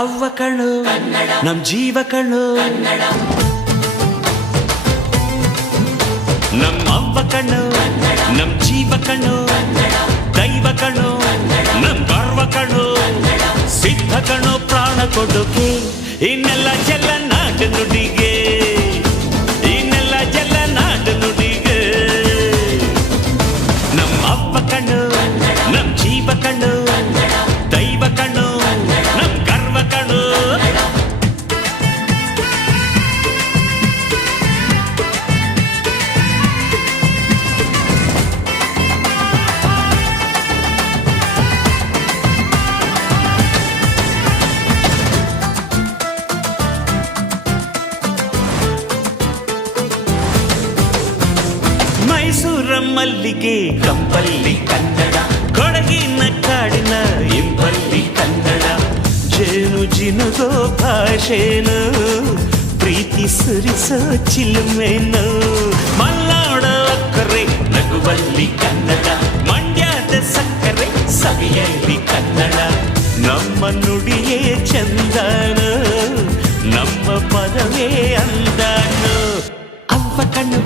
ಅವ್ವ ಕಣೋ ನಮ್ ಜೀವ ಕಣೋ ನಮ್ಮ ಅವ್ವ ಕಣೋ ನಮ್ ಜೀವ ಕಣೋ ದೈವ ಕಣೋ ನಮ್ ಗರ್ವ ಕಣೋ ಸಿದ್ಧ ಕಣೋ ಪ್ರಾಣ ಕೊಡೋಕೆ ಇನ್ನೆಲ್ಲ ಜಲ ನಾಡು ನುಡಿಗೆ ಇನ್ನೆಲ್ಲ ಜಲ ನಾಡು ನುಡಿಗೆ ನಮ್ಮ ಅವ್ವ ಕಣೋ ನಮ್ ಜೀವ ಕಣೋ ದೈವ ಕಣೋ ನಮ್ ಗರ್ವ ಕಣೋ ಮೈಸೂರ ಮಲ್ಲಿಗೆ ಕಂಪಲ್ಲಿ ಕನ್ನಡ ಕೊಡಗಿನ ಕಾಡಿನ ಇಂಪಲ್ಲಿ ಕನ್ನಡ ಜೇನು ಜಿನುಗೋ ಭಾಷೆನು ಪ್ರೀತಿ ಸುರಿಸೋ ಚಿಲುಮೆನು ಮಲ್ನಾಡ ಅಕ್ಕರೆ ನಗುವಲ್ಲಿ ಕನ್ನಡ ಮಂಡ್ಯದ ಸಕ್ಕರೆ ಸವಿಯಲ್ಲಿ ಕನ್ನಡ ನಮ್ಮ ನುಡಿಯೇ ಚಂದನು ನಮ್ಮ ಪದವೇ ಅಂದನು ಅವ್ವ ಕಣ್ಣು